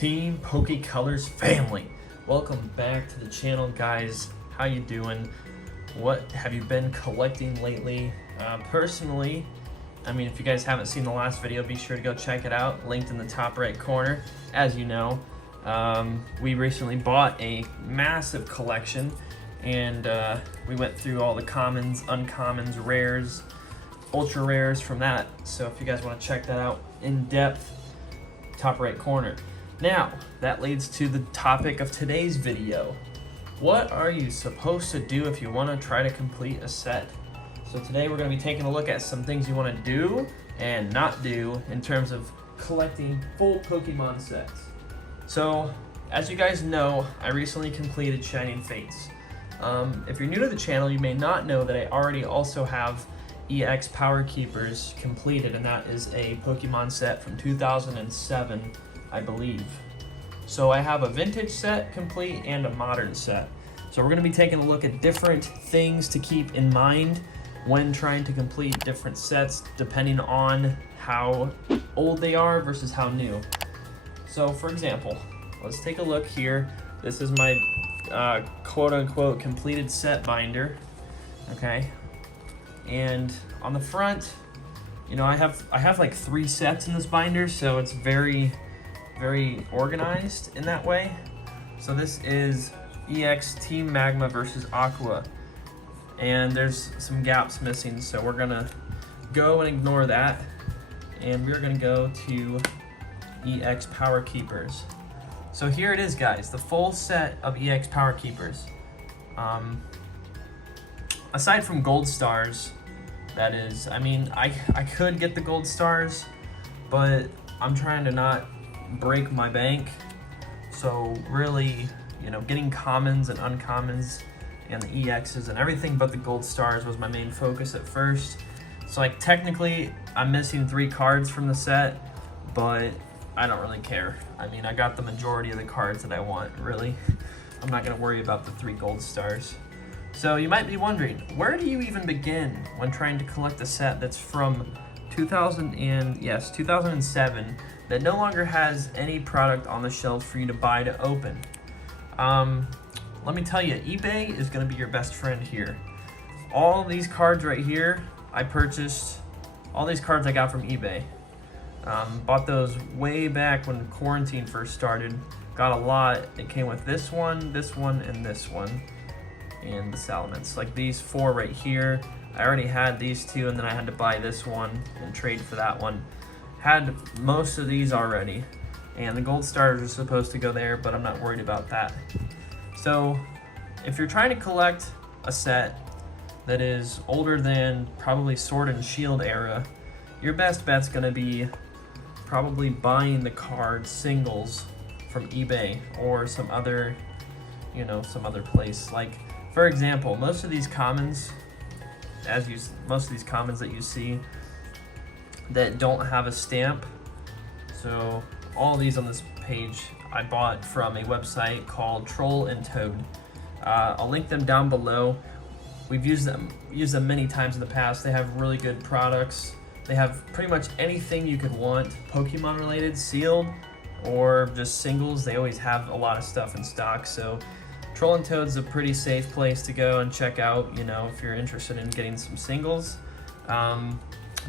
TeamPokeColors family, welcome back to the channel, guys. How you doing? What have you been collecting lately? Personally, I mean, if you guys haven't seen the last video, be sure to go check it out, linked in the top right corner. As you know, we recently bought a massive collection, and we went through all the commons, uncommons, rares, ultra rares from that. So if you guys want to check that out in depth, top right corner. Now, that leads to the topic of today's video. What are you supposed to do if you want to try to complete a set? So today we're going to be taking a look at some things you want to do and not do in terms of collecting full Pokemon sets. So, as you guys know, I recently completed Shining Fates. If you're new to the channel, you may not know that I already also have EX Power Keepers completed, and that is a Pokemon set from 2007, I believe. So I have a vintage set complete and a modern set. So we're going to be taking a look at different things to keep in mind when trying to complete different sets, depending on how old they are versus how new. So for example, let's take a look here. This is my quote-unquote completed set binder, okay? And on the front, you know, I have like 3 sets in this binder, so it's very organized in that way. So this is EX Team Magma versus Aqua, and there's some gaps missing, so we're gonna go and ignore that, and we're gonna go to EX Power Keepers. So here it is, guys, the full set of EX Power Keepers. Aside from gold stars, that is, I mean, I could get the gold stars, but I'm trying to not break my bank. So really, you know, getting commons and uncommons and the EXs and everything but the gold stars was my main focus at first. So like technically I'm missing 3 cards from the set, but I don't really care. I mean, I got the majority of the cards that I want, really. I'm not gonna worry about the 3 gold stars. So you might be wondering, where do you even begin when trying to collect a set that's from 2007 that no longer has any product on the shelf for you to buy to open? Let me tell you, eBay is going to be your best friend here. All these cards right here, I purchased. All these cards I got from eBay. Bought those way back when quarantine first started. Got a lot. It came with this one, and this one, and the Salamence. Like these 4 right here. I already had these 2, and then I had to buy this one and trade for that one. Had most of these already, and the gold stars are supposed to go there, but I'm not worried about that. So if you're trying to collect a set that is older than probably Sword and Shield era, your best bet's gonna be probably buying the card singles from eBay or some other, you know, some other place. Like, for example, most of these commons that you see that don't have a stamp, so all these on this page I bought from a website called Troll and Toad. I'll link them down below. We've used them many times in the past. They have really good products. They have pretty much anything you could want, Pokemon related, sealed, or just singles. They always have a lot of stuff in stock. So Troll and Toad's a pretty safe place to go and check out, you know, if you're interested in getting some singles.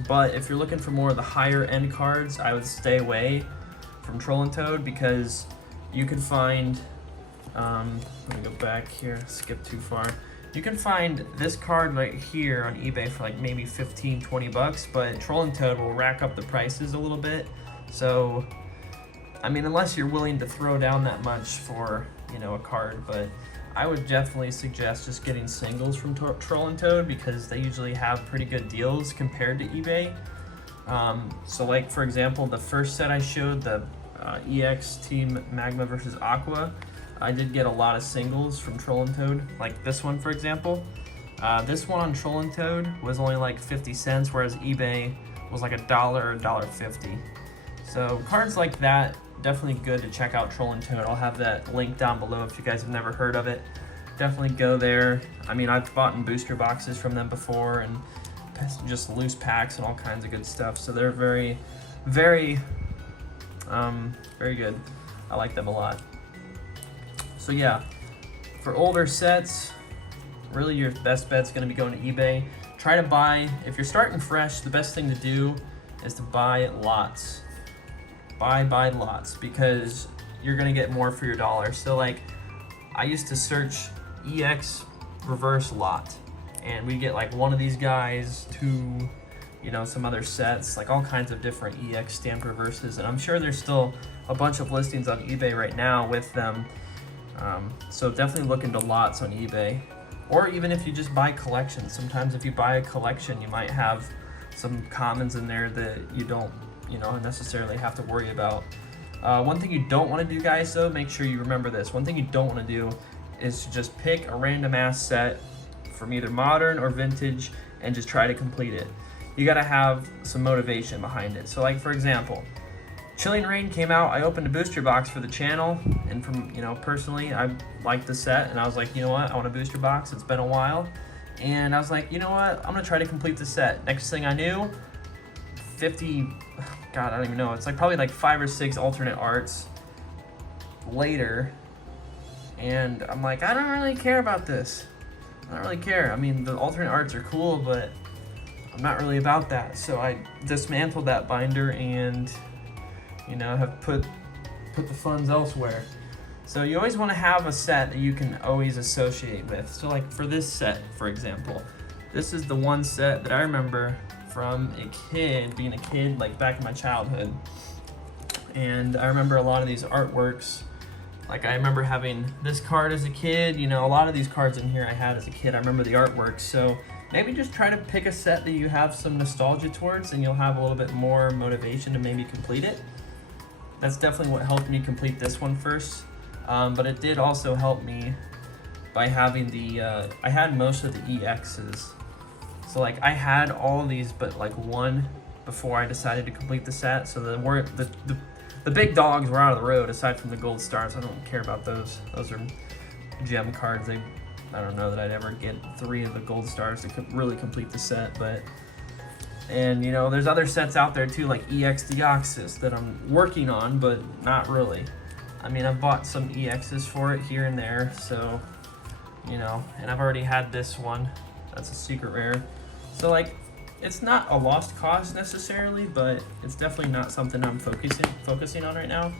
But if you're looking for more of the higher end cards, I would stay away from Troll and Toad, because you can find, let me go back here, skip too far. You can find this card right here on eBay for like maybe 15-20 bucks, but Troll and Toad will rack up the prices a little bit. So, I mean, unless you're willing to throw down that much for, you know, a card, but I would definitely suggest just getting singles from Troll and Toad, because they usually have pretty good deals compared to eBay. So like, for example, the first set I showed, the EX Team Magma versus Aqua, I did get a lot of singles from Troll and Toad. Like this one, for example. This one on Troll and Toad was only like 50 cents, whereas eBay was like $1 or $1.50. So cards like that, definitely good to check out Troll and Toad. I'll have that link down below if you guys have never heard of it. Definitely go there. I mean, I've bought in booster boxes from them before, and just loose packs and all kinds of good stuff. So they're very good. I like them a lot. So yeah, for older sets, really your best bet's gonna be going to eBay. Try to buy, if you're starting fresh, the best thing to do is to buy lots. Buy lots, because you're gonna get more for your dollar. So like, I used to search EX reverse lot, and we get like one of these guys, two, you know, some other sets, like all kinds of different EX stamped reverses. And I'm sure there's still a bunch of listings on eBay right now with them. So definitely look into lots on eBay. Or even if you just buy collections. Sometimes if you buy a collection, you might have some commons in there that you don't, you know, necessarily have to worry about. One thing you don't want to do, guys, though, make sure you remember this. One thing you don't want to do is to just pick a random ass set from either modern or vintage and just try to complete it. You gotta have some motivation behind it. So like, for example, Chilling Reign came out, I opened a booster box for the channel, and from, you know, personally, I liked the set, and I was like, you know what, I want a booster box, it's been a while, and I was like, you know what, I'm gonna try to complete the set. Next thing I knew, 50, God, I don't even know, it's like probably like 5 or 6 alternate arts later, and I'm like, I don't really care about this. I don't really care. I mean, the alternate arts are cool, but I'm not really about that. So I dismantled that binder and, you know, have put the funds elsewhere. So you always want to have a set that you can always associate with. So like for this set, for example, this is the one set that I remember from being a kid, like back in my childhood. And I remember a lot of these artworks. Like I remember having this card as a kid, you know, a lot of these cards in here I had as a kid. I remember the artwork. So maybe just try to pick a set that you have some nostalgia towards, and you'll have a little bit more motivation to maybe complete it. That's definitely what helped me complete this one first. But it did also help me by having I had most of the EXs. So like I had all of these, but like one before I decided to complete the set. So the big dogs were out of the road, aside from the gold stars. I don't care about those. Those are gem cards. I don't know that I'd ever get 3 of the gold stars to really complete the set, but, and you know, there's other sets out there too, like EX Deoxys that I'm working on, but not really. I mean, I've bought some EXs for it here and there, so, you know, and I've already had this one. That's a secret rare. So like, it's not a lost cause necessarily, but it's definitely not something I'm focusing on right now.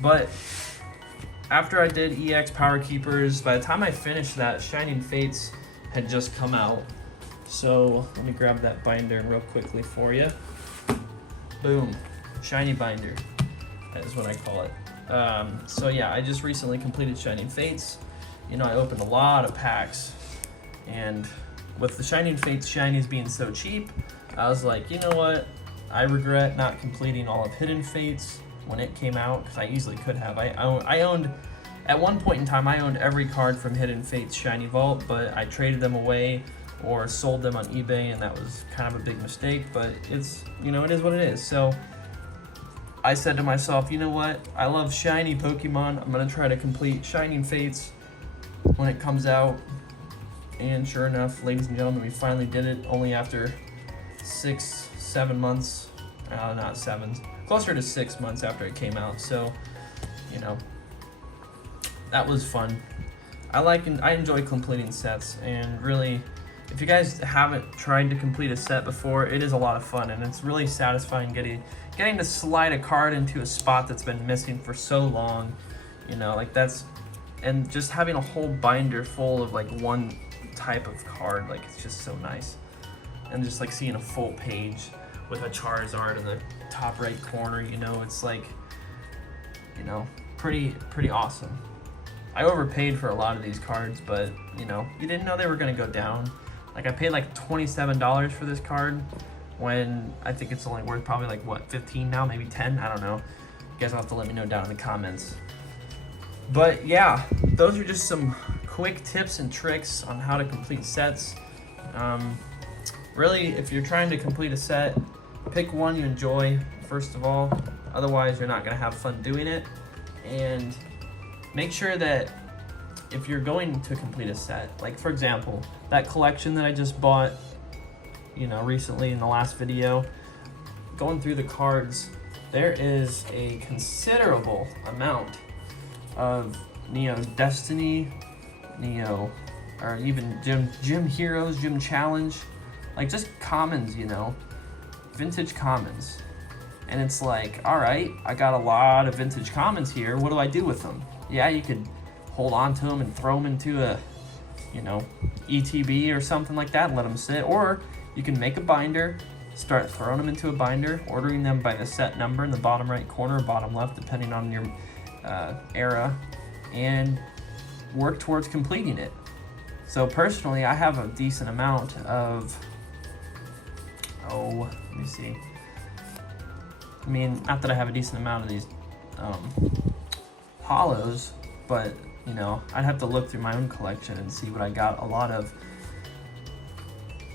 But after I did EX Power Keepers, by the time I finished that, Shining Fates had just come out. So let me grab that binder real quickly for you. Boom, shiny binder. That is what I call it. So yeah, I just recently completed Shining Fates. You know, I opened a lot of packs, and with the Shining Fates shinies being so cheap, I was like, you know what? I regret not completing all of Hidden Fates when it came out, because I easily could have. I owned, at one point in time, I owned every card from Hidden Fates Shiny Vault, but I traded them away or sold them on eBay, and that was kind of a big mistake, but it's, you know, it is what it is. So I said to myself, you know what? I love shiny Pokemon. I'm going to try to complete Shining Fates when it comes out. And sure enough, ladies and gentlemen, we finally did it, only after 6-7 months, not 7, closer to 6 months after it came out. So, you know, that was fun. I enjoy completing sets, and really, if you guys haven't tried to complete a set before, it is a lot of fun, and it's really satisfying getting to slide a card into a spot that's been missing for so long, you know, like that's, and just having a whole binder full of like one type of card, like it's just so nice. And just like seeing a full page with a Charizard in the top right corner, you know, it's like, you know, pretty awesome. I overpaid for a lot of these cards, but you know, you didn't know they were gonna go down. Like I paid like $27 for this card, when I think it's only worth probably like what, 15 now, maybe 10, I don't know. You guys will have to let me know down in the comments. But yeah, those are just some quick tips and tricks on how to complete sets. Really, if you're trying to complete a set, pick one you enjoy first of all, otherwise you're not going to have fun doing it. And make sure that if you're going to complete a set, like for example, that collection that I just bought, you know, recently in the last video, going through the cards, there is a considerable amount of Neo Destiny, Neo, or even Gym Heroes, Gym Challenge, like just commons, you know, vintage commons. And it's like, all right, I got a lot of vintage commons here. What do I do with them? Yeah, you could hold on to them and throw them into a, you know, ETB or something like that and let them sit. Or you can make a binder, start throwing them into a binder, ordering them by the set number in the bottom right corner or bottom left, depending on your era, and work towards completing it. So personally, I have a decent amount of, let me see. I mean, not that I have a decent amount of these hollows, but, you know, I'd have to look through my own collection and see what I got a lot of.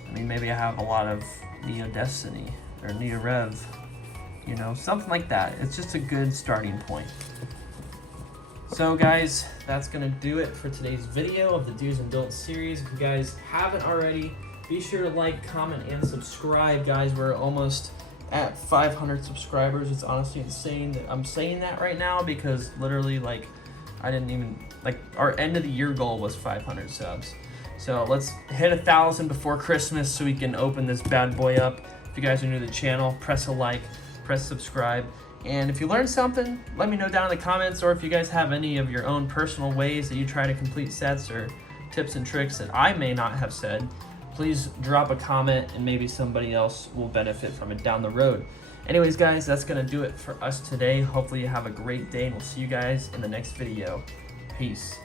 I mean, maybe I have a lot of Neo Destiny or Neo Rev, you know, something like that. It's just a good starting point. So guys, that's gonna do it for today's video of the Do's and Don'ts series. If you guys haven't already, be sure to like, comment, and subscribe, guys. We're almost at 500 subscribers. It's honestly insane that I'm saying that right now, because literally, like, I didn't even, like, our end of the year goal was 500 subs. So let's hit 1,000 before Christmas so we can open this bad boy up. If you guys are new to the channel, press a like, press subscribe. And if you learned something, let me know down in the comments, or if you guys have any of your own personal ways that you try to complete sets or tips and tricks that I may not have said, please drop a comment and maybe somebody else will benefit from it down the road. Anyways, guys, that's gonna do it for us today. Hopefully you have a great day, and we'll see you guys in the next video. Peace.